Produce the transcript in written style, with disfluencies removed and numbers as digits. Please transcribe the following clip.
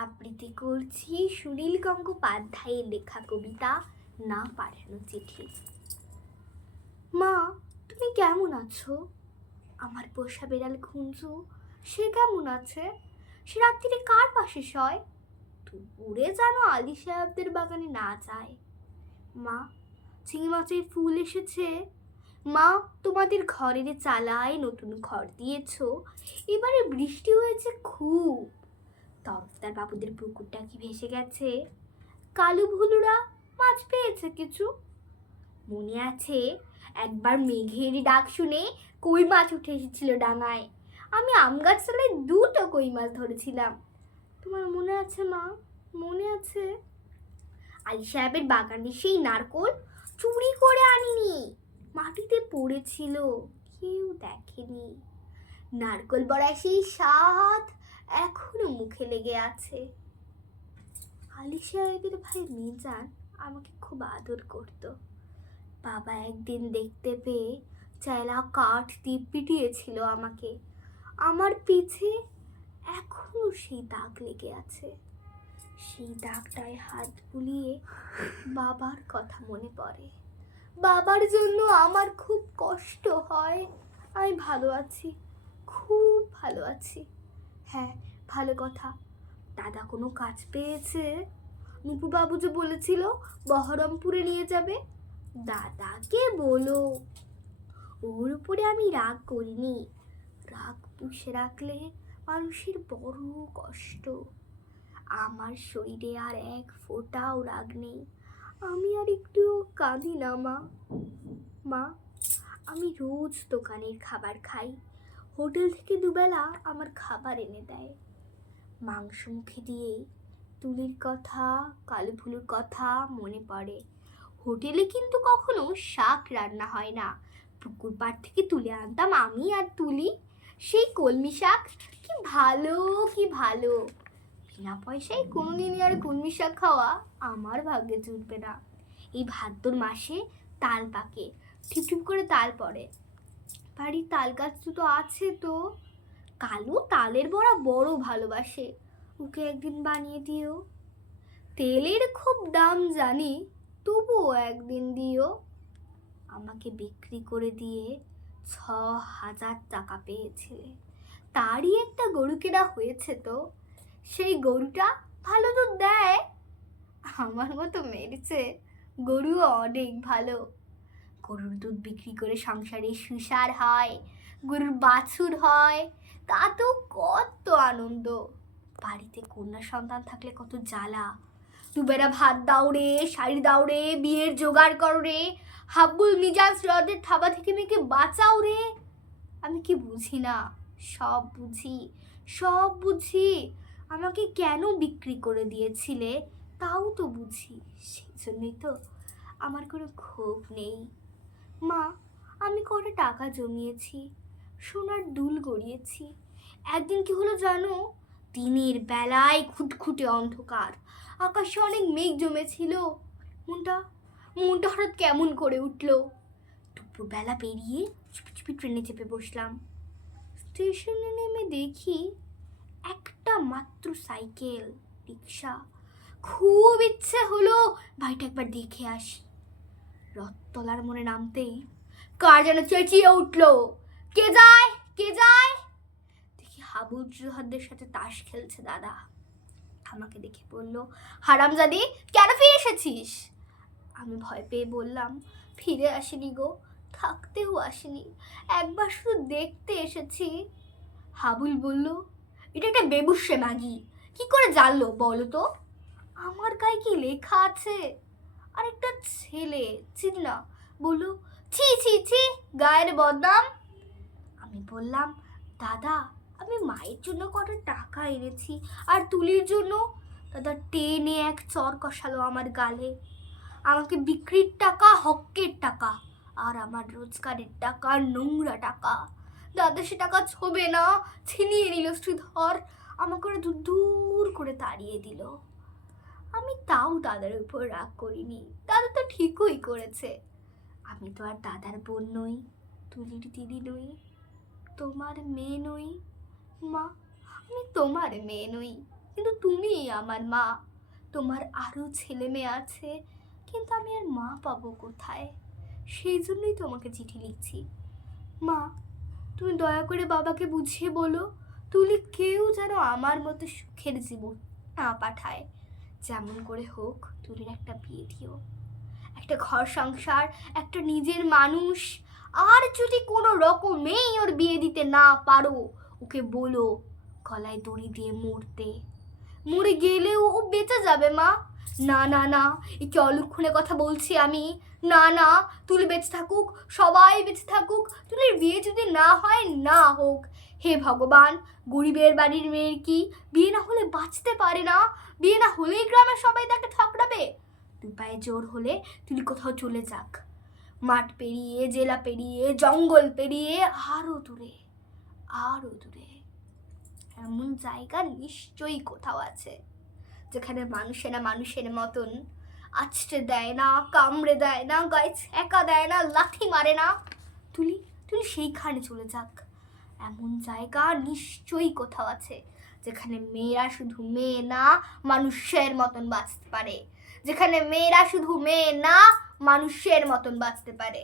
আবৃত্তি করছি সুনীল গঙ্গোপাধ্যায়ের লেখা কবিতা না পাঠানো চিঠি। মা, তুমি কেমন আছো? আমার পোষা বেড়াল খুঞ্জু সে কেমন আছে? সে রাত্রিরে কার পাশে শয়? দুপুরে যেন আলি সাহেবদের বাগানে না যায়। মা, চিংড়ি মাছের ফুল এসেছে। মা, তোমাদের ঘরের চালায় নতুন ঘর দিয়েছো, এবারে বৃষ্টি হয়েছে খুব। তরফদার বাবুদের পুকুরটা কি ভেসে গেছে? কালু ভুলুরা মাছ পেয়েছে কিছু? মনে আছে একবার মেঘের ডাক শুনে কই মাছ উঠে এসেছিল ডাঙায়, আমি আম গাছ তলায় 2টো কই মাছ ধরেছিলাম। তোমার মনে আছে মা? মনে আছে? আলি সাহেবের বাগানে সেই নারকোল চুরি করে আনিনি, মাটিতে পড়েছিল, কেউ দেখেনি। নারকোল বড়ায় সেই স্বাদ এখনো মুখে লেগে আছে। আলি সাহেবের ভাই মিজান আমাকে খুব আদর করত। বাবা একদিন দেখতে পেয়ে চেলা কাঠ দিয়ে পিটিয়েছিল আমাকে। আমার পিছে এখনো সেই দাগ লেগে আছে। সেই দাগটায় হাত বুলিয়ে বাবার কথা মনে পড়ে। বাবার জন্য আমার খুব কষ্ট হয়। আমি ভালো আছি, খুব ভালো আছি। হ্যাঁ, ভালো কথা, দাদা কোনো কাজ পেয়েছে? নুপু বাবু যে বলেছিল বহরমপুরে নিয়ে যাবে, দাদাকে বলো। ওর উপরে আমি রাগ করিনি। রাগ পুষে রাখলে মানুষের বড় কষ্ট। আমার শরীরে আর এক ফোঁটাও রাগ নেই। আমি আর একটুও কাঁদি না মা। মা, আমি রোজ দোকানের খাবার খাই। হোটেল থেকে দুবেলা আমার খাবার এনে দেয়। মাংস মুখে দিয়েই তুলির কথা, কালু ভুলুর কথা মনে পড়ে। হোটেলে কিন্তু কখনো শাক রান্না হয় না। পুকুর পাড় থেকে তুলে আনতাম আমি আর তুলি সেই কলমি শাক। কি ভালো, কি ভালো! বিনা পয়সায় কোনোদিনই আর কলমি শাক খাওয়া আমার ভাগ্যে জুটবে না। এই ভাদ্র মাসে তাল পাকে, ঠিপ ঠিপ করে তাল পড়ে। বাড়ির তাল গাছ দুটো আছে তো। কালু তালের বড়া বড় ভালোবাসে, ওকে একদিন বানিয়ে দিও। তেলের খুব দাম জানি, তবুও একদিন দিও। আমাকে বিক্রি করে দিয়ে 6,000 টাকা পেয়েছিলে, তারই একটা গরু কেনা হয়েছে তো। সেই গরুটা ভালো দুধ দেয়। আমার মতো মেরেছে, গরুও অনেক ভালো। গরুর দুধ বিক্রি করে সংসারে সুসার হয়, গরুর বাছুর হয়, তা তো কত আনন্দ। বাড়িতে কন্যা সন্তান থাকলে কত জ্বালা। দুবেলা ভাত দাও রে, শাড়ি দাও রে, বিয়ের জোগাড় করো রে, হাব্বুল মিজাজ রদের থাবা থেকে মেয়েকে বাঁচাও রে। আমি কি বুঝি না? সব বুঝি, সব বুঝি। আমাকে কেন বিক্রি করে দিয়েছিলে তাও তো বুঝি। সেই জন্যই তো আমার কোনো ক্ষোভ নেই। মা, আমি কটা টাকা জমিয়েছি, সোনার দুল গড়িয়েছি। একদিন কি হলো জানো? দিনের বেলায় খুটখুটে অন্ধকার, আকাশে অনেক মেঘ জমেছিল। মনটা মনটা হঠাৎ কেমন করে উঠলো। দুপুরবেলা পেরিয়ে চুপি চুপি ট্রেনে চেপে বসলাম। স্টেশনে নেমে দেখি একটা মাত্র সাইকেল, রিক্সা। খুব ইচ্ছে হলো বাড়িটা একবার দেখে আসি। রথতলার মনে নামতেই কার যেন চেঁচিয়ে উঠলো, কে যায়, কে যায়! দেখি হাবুল জুহাদের সাথে তাস খেলছে দাদা। আমাকে দেখে বলল, হারামজাদি, কেন ফিরে এসেছিস? আমি ভয় পেয়ে বললাম, ফিরে আসিনি গো, থাকতেও আসিনি, একবার শুধু দেখতে এসেছি। হাবুল বলল, এটা একটা বেবুসে মাগি, কি করে জানলো বলো তো? আমার গায়ে কি লেখা আছে? আর একটা ছেলে চিল্লা বলল, ছি ছি ছি, গায়ের বদনাম। আমি বললাম, দাদা, আমি মায়ের জন্য কটা টাকা এনেছি আর তুলির জন্য। দাদা টেনে এক চর কষালো আমার গালে। আমাকে বিক্রির টাকা, হকের টাকা, আর আমার রোজগারের টাকা, নোংরা টাকা। দাদা সে টাকা ছোবে না, ছিনিয়ে নিল শ্রীধর। আমাকে ওরা দূর দূর করে তাড়িয়ে দিল। আমি তাও দাদার উপর রাগ করিনি, দাদা তো ঠিকই করেছে। আমি তো আর দাদার বোন নই, তুলির দিদি নই, তোমার মেয়ে নই। মা, আমি তোমার মেয়ে নই, কিন্তু তুমি আমার মা। তোমার আরও ছেলে মেয়ে আছে, কিন্তু আমি আর মা পাবো কোথায়? সেই জন্যই তোমাকে চিঠি লিখছি। মা, তুমি দয়া করে বাবাকে বুঝিয়ে বলো, তুলি কেউ যেন আমার মতো সুখের জীবন না পাঠায়। যেমন করে হোক তুলির একটা বিয়ে দিও, একটা ঘর সংসার, একটা নিজের মানুষ। আর যদি কোনো রকমেই ওর বিয়ে দিতে না পারো, ওকে বলো গলায় দড়ি দিয়ে মরতে। মরে গেলেও ও বেঁচে যাবে মা। না না না, একে অলক্ষণে কথা বলছি আমি। না না, তুলি বেঁচে থাকুক, সবাই বেঁচে থাকুক, তুলির বিয়ে যদি না হয় না হোক। হে ভগবান, গরিবের বাড়ির মেয়ের কি বিয়ে না হলে বাঁচতে পারে না? বিয়ে না হলেই গ্রামের সবাই তাকে ঠকরাবে। দুই পায়ে জোর হলে তুলি কোথাও চলে যাক, মাঠ পেরিয়ে, জেলা পেরিয়ে, জঙ্গল পেরিয়ে, আরো দূরে, আরো দূরে। এমন জায়গা নিশ্চয়ই কোথাও আছে যেখানে মানুষেরা মানুষের মতন আছড়ে দেয় না, কামড়ে দেয় না, গায়ে ছ্যাঁকা দেয় না, লাথি মারে না। তুলি তুলি সেইখানে চলে যাক। এমন জায়গা নিশ্চয়ই কোথাও আছে যেখানে মেয়েরা শুধু মেয়ে না, মানুষের মতন বাঁচতে পারে। যেখানে মেয়েরা শুধু মেয়ে না, মানুষের মতন বাঁচতে পারে।